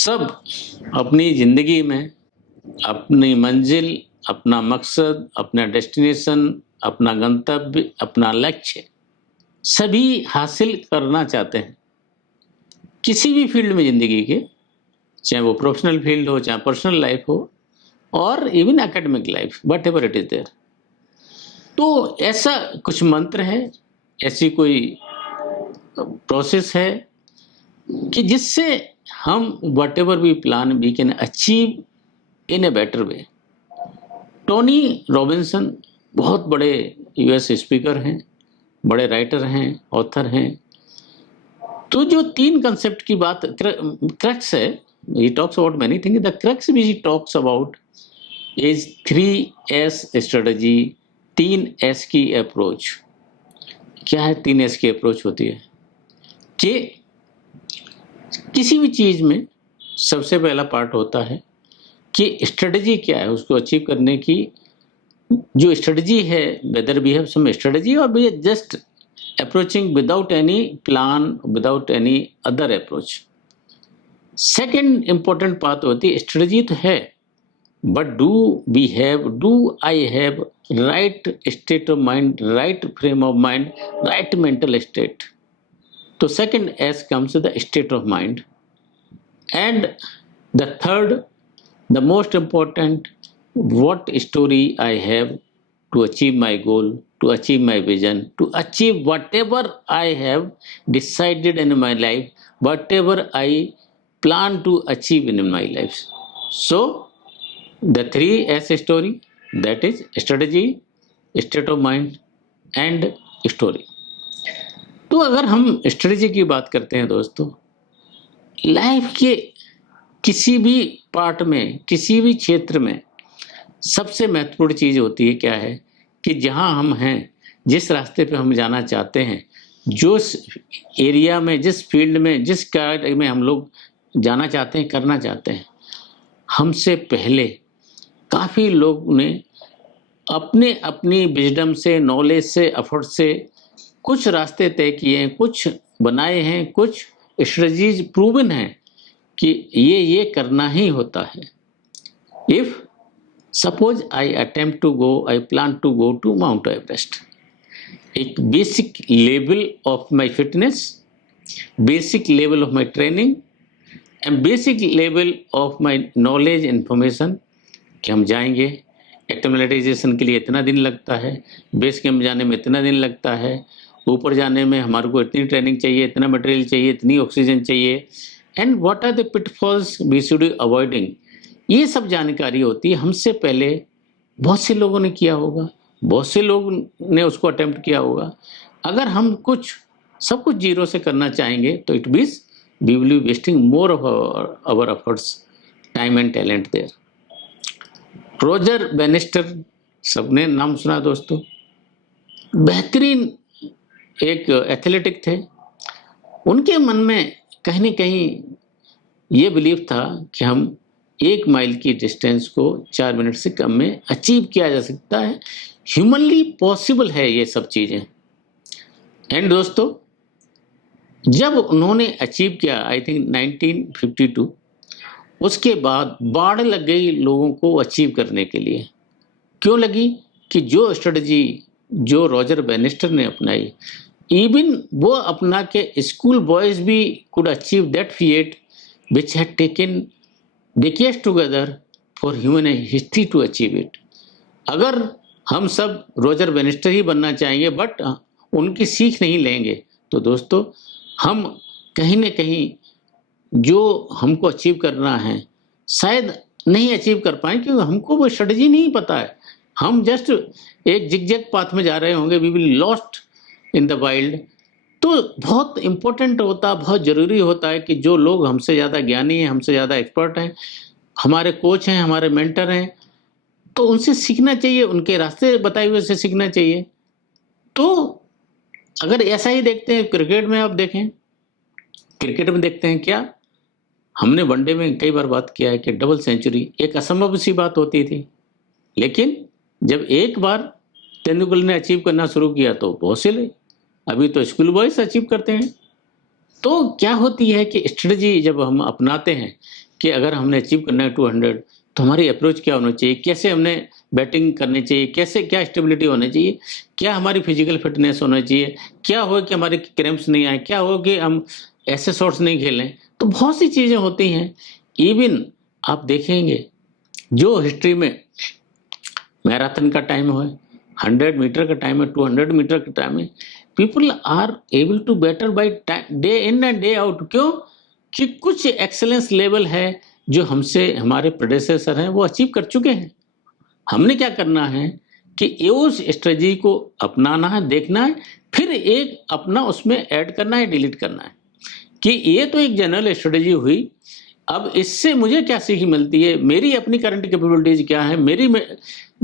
सब अपनी ज़िंदगी में अपनी मंजिल, अपना मकसद, अपना डेस्टिनेशन, अपना गंतव्य, अपना लक्ष्य सभी हासिल करना चाहते हैं। किसी भी फ़ील्ड में ज़िंदगी के, चाहे वो प्रोफ़ेशनल फ़ील्ड हो, चाहे पर्सनल लाइफ़ हो और even academic life, whatever it is there. तो ऐसा कुछ मंत्र है, ऐसी कोई प्रोसेस है कि जिससे हम whatever we plan we can achieve in a better way. Tony Robinson बहुत बड़े यूएस स्पीकर हैं, बड़े राइटर हैं, ऑथर हैं। तो जो 3 कांसेप्ट की बात क्रक्स है, he talks about many things, the crux which he talks about is 3S strategy, 3S की अप्रोच। क्या है 3S की अप्रोच होती है कि किसी भी चीज़ में सबसे पहला पार्ट होता है कि स्ट्रेटजी क्या है, उसको अचीव करने की जो स्ट्रेटजी है, whether we have some strategy और we are just approaching without any plan, without any other approach. Second important बात होती है, स्ट्रेटजी तो है but do I have right state of mind, right frame of mind, right mental state. तो second is comes the state of mind. And the third, the most important, what story I have to achieve my goal, to achieve my vision, to achieve whatever I have decided in my life, whatever I plan to achieve in my life. So the 3S story, that is strategy, state of mind and story. तो अगर हम strategy की बात करते हैं दोस्तों, life के किसी भी पार्ट में, किसी भी क्षेत्र में सबसे महत्वपूर्ण चीज़ होती है क्या है कि जहाँ हम हैं, जिस रास्ते पे हम जाना चाहते हैं, जो एरिया में, जिस फील्ड में, जिस कार्य में हम लोग जाना चाहते हैं, करना चाहते हैं, हमसे पहले काफ़ी लोग ने अपने अपनी विजडम से, नॉलेज से, एफर्ट से कुछ रास्ते तय किए हैं, कुछ बनाए हैं, कुछ स्ट्रेटजीज प्रूवन हैं कि ये करना ही होता है। If suppose I attempt to go, I plan to go to Mount Everest, एक basic level of my fitness, basic level of my training and basic level of my knowledge information कि हम जाएंगे, एक्टिमलाइजेशन के लिए इतना दिन लगता है, बेस कैंप जाने में इतना दिन लगता है, ऊपर जाने में हमारे को इतनी ट्रेनिंग चाहिए, इतना मटेरियल चाहिए, इतनी ऑक्सीजन चाहिए, and what are the pitfalls we should avoiding. ये सब जानकारी होती है। हमसे पहले बहुत से लोगों ने किया होगा, बहुत से लोग ने उसको अटेम्प्ट किया होगा। अगर हम सब कुछ जीरो से करना चाहेंगे तो it means we will be wasting more of our efforts, time and talent there. Roger Bannister, सबने नाम सुना दोस्तों, बेहतरीन एक एथलेटिक थे। उनके मन में कहीं न कहीं ये बिलीव था कि हम 1 माइल की डिस्टेंस को 4 मिनट से कम में अचीव किया जा सकता है। ह्यूमनली पॉसिबल है ये सब चीज़ें। एंड दोस्तों, जब उन्होंने अचीव किया, आई थिंक 1952, उसके बाद बाढ़ लग गई लोगों को अचीव करने के लिए। क्यों लगी? कि जो स्ट्रेटजी जो रोजर बैनिस्टर ने अपनाई, इवन वो अपना के स्कूल बॉयज भी could achieve that feat which had taken decades together for human history to achieve it. अगर हम सब रोजर बैनिस्टर ही बनना चाहेंगे बट उनकी सीख नहीं लेंगे तो दोस्तों हम कहीं न कहीं जो हमको अचीव करना है शायद नहीं अचीव कर पाए, क्योंकि हमको वो स्ट्रेटजी नहीं पता है। हम जस्ट एक जिगजैग पाथ में जा रहे होंगे, we will lost in the wild. तो बहुत इम्पोर्टेंट होता, बहुत ज़रूरी होता है कि जो लोग हमसे ज़्यादा ज्ञानी हैं, हमसे ज़्यादा एक्सपर्ट हैं, हमारे कोच हैं, हमारे मेंटर हैं, तो उनसे सीखना चाहिए, उनके रास्ते बताए हुए से सीखना चाहिए। तो अगर ऐसा ही देखते हैं, क्रिकेट में आप देखें, क्रिकेट में देखते हैं क्या, हमने वनडे में कई बार बात किया है कि डबल सेंचुरी एक असंभव सी बात होती थी, लेकिन जब एक बार तेंदुलकर ने अचीव करना शुरू किया तो बहुत से, अभी तो स्कूल बॉयज अचीव करते हैं। तो क्या होती है कि स्ट्रेटजी जब हम अपनाते हैं, कि अगर हमने अचीव करना है 200 तो हमारी अप्रोच क्या होना चाहिए, कैसे हमने बैटिंग करनी चाहिए, कैसे क्या स्टेबिलिटी होनी चाहिए, क्या हमारी फिजिकल फिटनेस होना चाहिए, क्या हो कि हमारे क्रैम्प्स नहीं आए, क्या हो कि हम ऐसे शॉट्स नहीं खेलें। तो बहुत सी चीज़ें होती हैं। इवन आप देखेंगे जो हिस्ट्री में मैराथन का टाइम है, 100 मीटर का टाइम है, 200 मीटर का टाइम है, people are able to better by day in and day out. क्यों? कि कुछ एक्सेलेंस लेवल है जो हमसे हमारे प्रेडेसेसर हैं वो अचीव कर चुके हैं। हमने क्या करना है कि उस स्ट्रेटजी को अपनाना है, देखना है, फिर एक अपना उसमें ऐड करना है, डिलीट करना है कि ये तो एक जनरल स्ट्रेटजी हुई। अब इससे मुझे क्या सीख मिलती है, मेरी अपनी करंट कैपेबिलिटीज क्या है, मेरी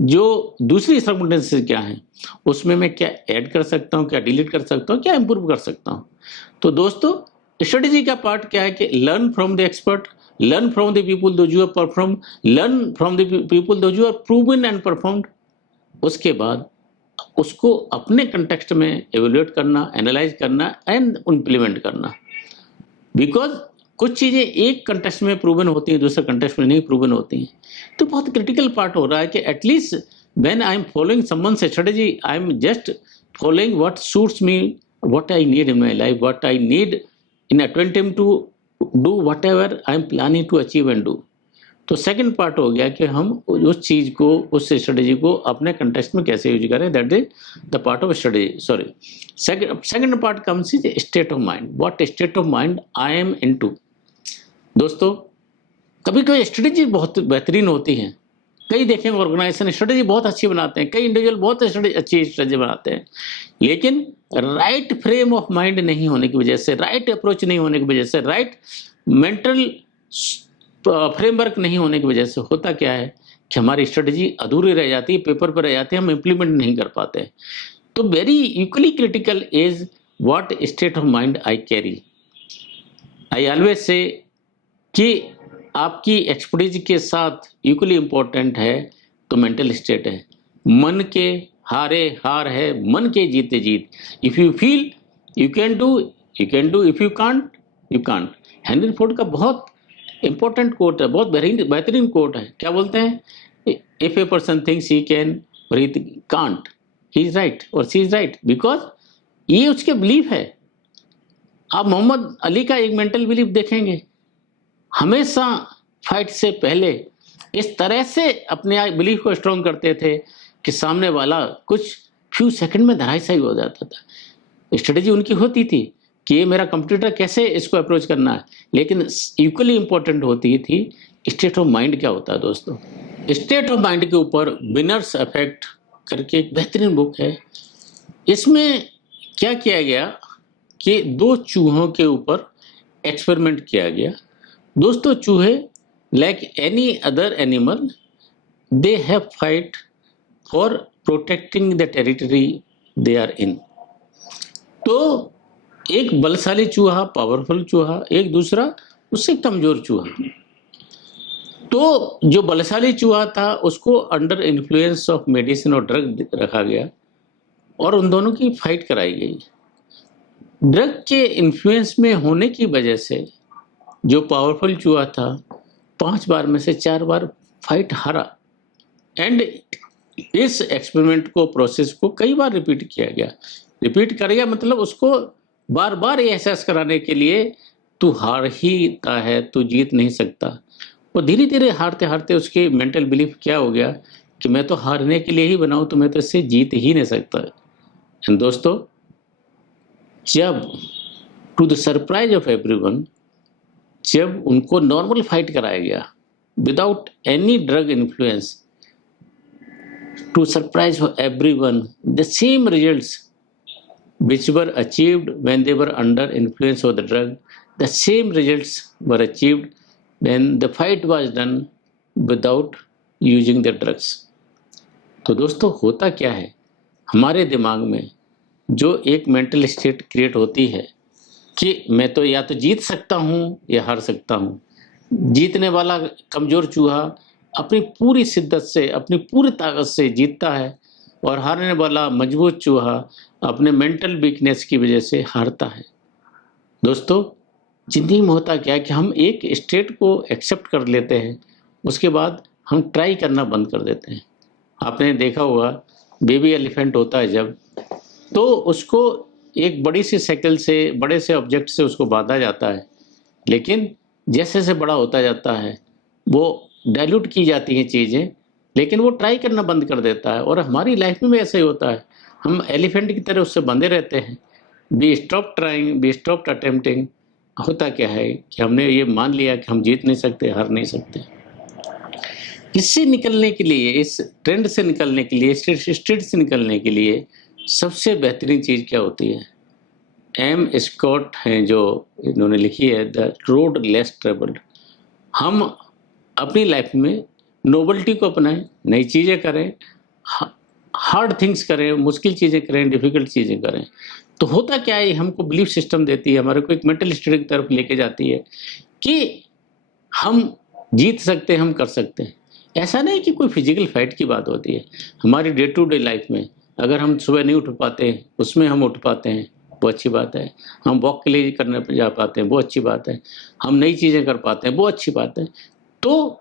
जो दूसरी सर्कमस्टेंसेस क्या है, उसमें मैं क्या ऐड कर सकता हूँ, क्या डिलीट कर सकता हूँ, क्या इंप्रूव कर सकता हूँ। तो दोस्तों स्ट्रेटजी का पार्ट क्या है कि learn from the expert, learn from the people those who have perform, learn from the people those who have proven and performed. उसके बाद उसको अपने कंटेक्स्ट में एवेल्युएट करना, एनालाइज करना एंड इम्प्लीमेंट करना। बिकॉज कुछ चीज़ें एक कंटेक्स्ट में प्रूवन होती हैं, दूसरे कंटेक्स्ट में नहीं प्रूवन होती हैं। तो बहुत क्रिटिकल पार्ट हो रहा है कि at least when I am following someone's strategy, I am just following what suits me, what I need in my life, what I need in attempting to do whatever I am planning to achieve and do. तो second part हो गया कि हम उस चीज़ को, उस strategy को अपने कंटेक्स्ट में कैसे यूज करें, that is the part of strategy. Sorry, second part comes is state of mind, what state of mind I am into. दोस्तों कभी कभी स्ट्रेटजी बहुत बेहतरीन होती हैं, कई देखेंगे ऑर्गेनाइजेशन स्ट्रेटजी बहुत अच्छी बनाते हैं, कई इंडिविजुअल बहुत अच्छी स्ट्रेटजी बनाते हैं, लेकिन राइट फ्रेम ऑफ माइंड नहीं होने की वजह से, राइट अप्रोच नहीं होने की वजह से, राइट मेंटल फ्रेमवर्क नहीं होने की वजह से होता क्या है कि हमारी स्ट्रेटजी अधूरी रह जाती है, पेपर पर रह जाती है, हम इम्प्लीमेंट नहीं कर पाते। तो very equally critical is what state of mind I carry. I always say कि आपकी एक्सपर्टीज के साथ इक्वली इम्पोर्टेंट है तो मेंटल स्टेट है। मन के हारे हार है, मन के जीते जीत। If you feel you can do, you can do, if you can't you can't. Henry Ford का बहुत इंपॉर्टेंट कोट है, बहुत बेहतरीन कोट है। क्या बोलते हैं? If a person thinks he can और he can't, he is right और शी इज राइट, बिकॉज ये उसके बिलीफ है। आप मोहम्मद अली का एक मेंटल बिलीफ देखेंगे, हमेशा फाइट से पहले इस तरह से अपने बिलीफ को स्ट्रॉन्ग करते थे कि सामने वाला कुछ फ्यू सेकंड में धराशायी हो जाता था। स्ट्रेटजी उनकी होती थी कि ये मेरा कंप्यूटर कैसे इसको अप्रोच करना है, लेकिन इक्वली इंपॉर्टेंट होती थी स्टेट ऑफ माइंड क्या होता है। दोस्तों स्टेट ऑफ माइंड के ऊपर विनर्स इफेक्ट करके एक बेहतरीन बुक है। इसमें क्या किया गया कि 2 चूहों के ऊपर एक्सपेरिमेंट किया गया। दोस्तों चूहे like any other animal they have fight for protecting the territory they are in. तो एक बलशाली चूहा, पावरफुल चूहा, एक दूसरा उससे कमजोर चूहा। तो जो बलशाली चूहा था उसको अंडर इन्फ्लुएंस ऑफ मेडिसिन और ड्रग रखा गया और उन दोनों की फाइट कराई गई। ड्रग के इन्फ्लुएंस में होने की वजह से जो पावरफुल चूहा था 5 बार में से 4 बार फाइट हारा। एंड इस एक्सपेरिमेंट को, प्रोसेस को कई बार रिपीट किया गया। रिपीट कर गया मतलब उसको बार बार ये एहसास कराने के लिए तू हार ही ता है, तू जीत नहीं सकता। और धीरे धीरे हारते हारते उसके मेंटल बिलीफ क्या हो गया कि मैं तो हारने के लिए ही बना हूं, तो मैं तो इससे जीत ही नहीं सकता। एंड दोस्तों जब to the surprise of everyone, जब उनको नॉर्मल फाइट कराया गया without any drug influence, to surprise for everyone the same results which were achieved when they were under influence of the drug, the same results were achieved when the fight was done without using the drugs. तो दोस्तों होता क्या है, हमारे दिमाग में जो एक मेंटल स्टेट क्रिएट होती है कि मैं तो या तो जीत सकता हूँ या हार सकता हूँ। जीतने वाला कमज़ोर चूहा अपनी पूरी शिद्दत से, अपनी पूरी ताकत से जीतता है और हारने वाला मजबूत चूहा अपने मेंटल वीकनेस की वजह से हारता है। दोस्तों ज़िंदगी में होता क्या है कि हम एक स्टेट को एक्सेप्ट कर लेते हैं, उसके बाद हम ट्राई करना बंद कर देते हैं। आपने देखा होगा बेबी एलिफेंट होता है जब, तो उसको एक बड़ी सी साइकिल से, बड़े से ऑब्जेक्ट से उसको बांधा जाता है, लेकिन जैसे जैसे बड़ा होता जाता है वो डाइल्यूट की जाती हैं चीज़ें, लेकिन वो ट्राई करना बंद कर देता है। और हमारी लाइफ में भी ऐसा ही होता है, हम एलिफेंट की तरह उससे बंधे रहते हैं। We stop trying, we stop attempting. होता क्या है कि हमने ये मान लिया कि हम जीत नहीं सकते, हार नहीं सकते। इससे निकलने के लिए, इस ट्रेंड से निकलने के लिए, इस स्टेट से निकलने के लिए सबसे बेहतरीन चीज़ क्या होती है? एम स्कॉट हैं जो इन्होंने लिखी है, द रोड लेस ट्रेवल्ड। हम अपनी लाइफ में नोबल्टी को अपनाएं, नई चीज़ें करें, हार्ड थिंग्स करें, मुश्किल चीज़ें करें, डिफ़िकल्ट चीज़ें करें। तो होता क्या है, हमको बिलीफ सिस्टम देती है, हमारे को एक मेंटल स्टेट की तरफ लेके जाती है कि हम जीत सकते हैं, हम कर सकते हैं। ऐसा नहीं कि कोई फिजिकल फाइट की बात होती है। हमारी डे टू डे लाइफ में अगर हम सुबह नहीं उठ पाते हैं, उसमें हम उठ पाते हैं, वो अच्छी बात है। हम वॉक के लिए करने जा पाते हैं, वो अच्छी बात है। हम नई चीज़ें कर पाते हैं, वो अच्छी बात है। तो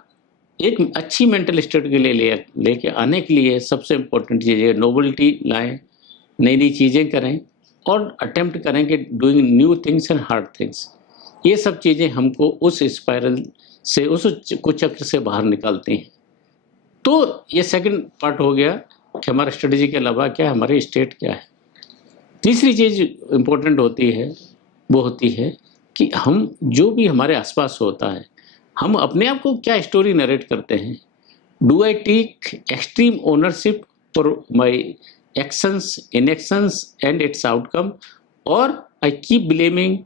एक अच्छी मेंटल स्टेट के लिए लेके आने के लिए सबसे इम्पोर्टेंट चीज़ है नोबल्टी लाएं, नई नई चीज़ें करें और अटेम्प्ट करें कि doing new things and hard things. ये सब चीज़ें हमको उस स्पाइरल से, उस कुचक्र से बाहर निकालती हैं। तो ये सेकंड पार्ट हो गया कि हमारा स्ट्रेटजी के अलावा क्या है, हमारी स्टेट क्या है। तीसरी चीज़ इम्पोर्टेंट होती है, वो होती है कि हम जो भी हमारे आसपास होता है, हम अपने आप को क्या स्टोरी नरेट करते हैं। Do I take extreme ownership for my actions, inactions and its outcome, और I keep blaming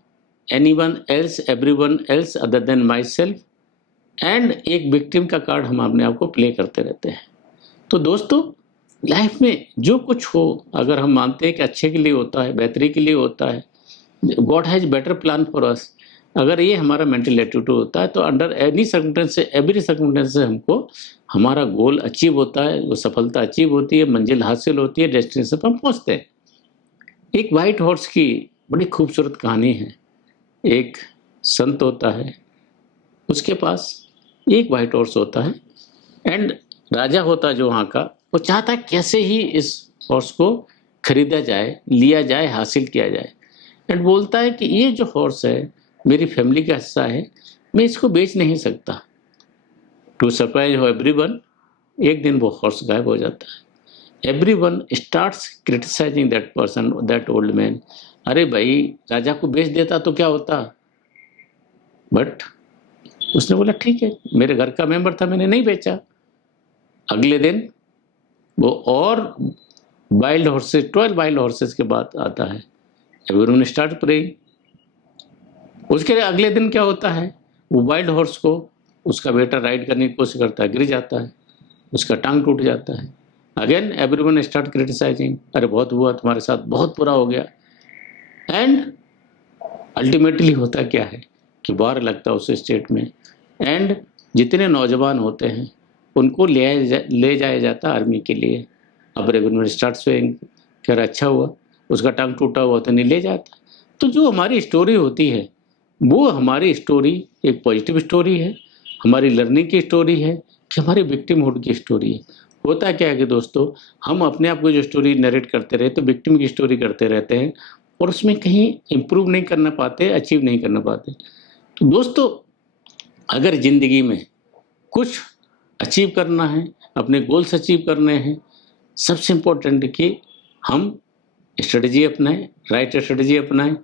anyone else, everyone else other than myself, and एक विक्टिम का कार्ड हम अपने आप को प्ले करते रहते हैं। तो दोस्तों, लाइफ में जो कुछ हो, अगर हम मानते हैं कि अच्छे के लिए होता है, बेहतरी के लिए होता है, God has better plan for us, अगर ये हमारा मेंटल एटीट्यूड होता है, तो अंडर एनी सर्कमस्टेंस से, एवरी सर्कमस्टेंस से हमको हमारा गोल अचीव होता है, वो सफलता अचीव होती है, मंजिल हासिल होती है, डेस्टिनेशन पर हम पहुँचते हैं। एक वाइट हॉर्स की बड़ी खूबसूरत कहानी है। एक संत होता है, उसके पास एक वाइट हॉर्स होता है, एंड राजा होता है जो वहाँ का, वो चाहता है कैसे ही इस हॉर्स को खरीदा जाए, लिया जाए, हासिल किया जाए। एंड बोलता है कि ये जो हॉर्स है मेरी फैमिली का हिस्सा है, मैं इसको बेच नहीं सकता। टू सरप्राइज हो एवरीवन, एक दिन वो हॉर्स गायब हो जाता है। Everyone starts criticising that person, that old man. अरे भाई, राजा को बेच देता तो क्या होता, बट उसने बोला ठीक है, मेरे घर का मेंबर था, मैंने नहीं बेचा। अगले दिन वो और वाइल्ड हॉर्सेस, 12 वाइल्ड हॉर्सेस के बाद आता है। Everyone start praying. उसके अगले दिन क्या होता है, वो वाइल्ड हॉर्स को उसका बेटा राइड करने की कोशिश करता है, गिर जाता है, उसका टांग टूट जाता है। अगेन एवरीवन स्टार्ट क्रिटिसाइजिंग, अरे बहुत हुआ तुम्हारे साथ, बहुत बुरा हो गया। एंड अल्टीमेटली होता क्या है कि बाहर लगता है उस स्टेट में, एंड जितने नौजवान होते हैं उनको ले जाया जाता आर्मी के लिए। अब एवरीवन स्टार्ट सेइंग, कह रहा अच्छा हुआ, उसका टांग टूटा हुआ तो नहीं ले जाता। तो जो हमारी स्टोरी होती है, वो हमारी स्टोरी एक पॉजिटिव स्टोरी है, हमारी लर्निंग की स्टोरी है, कि हमारी विक्टिमहुड की स्टोरी है। होता क्या है कि दोस्तों, हम अपने आप को जो स्टोरी नरेट करते रहते, तो विक्टिम की स्टोरी करते रहते हैं, और उसमें कहीं इम्प्रूव नहीं करना पाते, अचीव नहीं करना पाते। तो दोस्तों, अगर ज़िंदगी में कुछ अचीव करना है, अपने गोल्स अचीव करने हैं, सबसे इम्पोर्टेंट कि हम स्ट्रेटजी अपनाएं, राइट स्ट्रेटजी अपनाएं,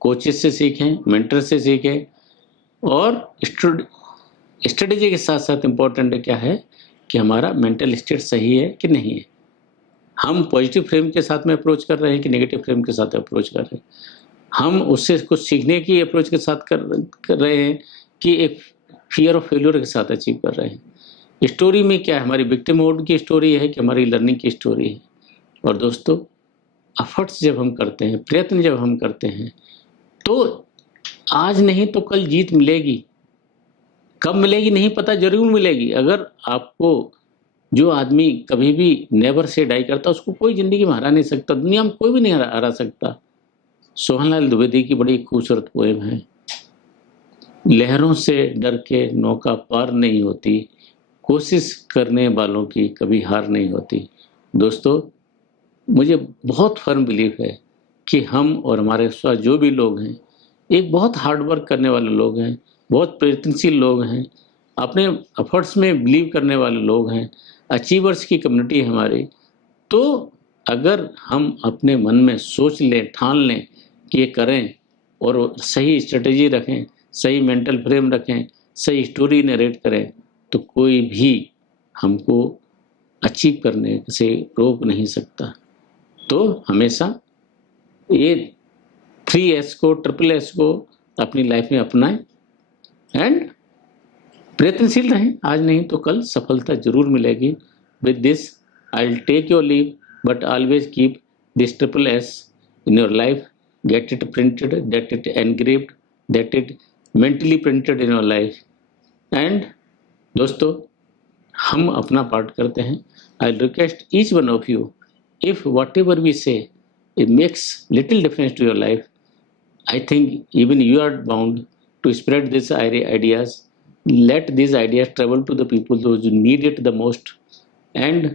कोचेस से सीखें, मेंटर से सीखें, और स्ट्रेटजी के साथ साथ इम्पोर्टेंट क्या है कि हमारा मेंटल स्टेट सही है कि नहीं है। हम पॉजिटिव फ्रेम के साथ में अप्रोच कर रहे हैं कि नेगेटिव फ्रेम के साथ अप्रोच कर रहे हैं। हम उससे कुछ सीखने की अप्रोच के साथ कर रहे हैं कि एक फियर ऑफ फेल्योर के साथ अचीव कर रहे हैं। स्टोरी में क्या है, हमारी विक्टिमहुड की स्टोरी है कि हमारी लर्निंग की स्टोरी है। और दोस्तों, एफर्ट्स जब हम करते हैं, प्रयत्न जब हम करते हैं, तो आज नहीं तो कल जीत मिलेगी। कब मिलेगी नहीं पता, जरूर मिलेगी। अगर आपको, जो आदमी कभी भी नेवर से डाई करता, उसको कोई ज़िंदगी में हरा नहीं सकता, दुनिया में कोई भी नहीं हरा सकता। सोहनलाल द्विवेदी की बड़ी खूबसूरत पोएम है, लहरों से डर के नौका पार नहीं होती, कोशिश करने वालों की कभी हार नहीं होती। दोस्तों, मुझे बहुत फर्म बिलीफ है कि हम और हमारे साथ जो भी लोग हैं, एक बहुत हार्ड वर्क करने वाले लोग हैं, बहुत प्रयत्नशील लोग हैं, अपने एफर्ट्स में बिलीव करने वाले लोग हैं, अचीवर्स की कम्युनिटी है हमारी। तो अगर हम अपने मन में सोच लें, ठान लें कि ये करें और सही स्ट्रेटजी रखें, सही मेंटल फ्रेम रखें, सही स्टोरी नरेट करें, तो कोई भी हमको अचीव करने से रोक नहीं सकता। तो हमेशा ये 3S को, ट्रिपल एस को अपनी लाइफ में अपनाएं एंड प्रयत्नशील रहें। आज नहीं तो कल सफलता जरूर मिलेगी। With this I will take your leave, but always keep this triple S in your life, get it printed, get it engraved, get it mentally printed in your life. And दोस्तों, हम अपना पार्ट करते हैं। I request each one of you, if whatever we say it makes little difference to your life, I think even you are bound to spread these ideas. Let these ideas travel to the people those who need it the most. And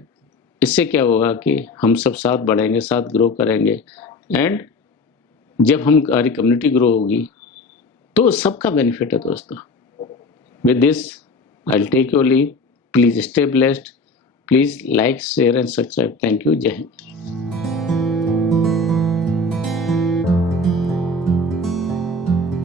इससे क्या होगा कि हम सब साथ बढ़ेंगे, साथ grow करेंगे। एंड जब हमारी कम्युनिटी ग्रो होगी तो सबका बेनिफिट है दोस्तों। With this I will take your leave. Please stay blessed. Please like, share and subscribe. Thank you. जय हिंद।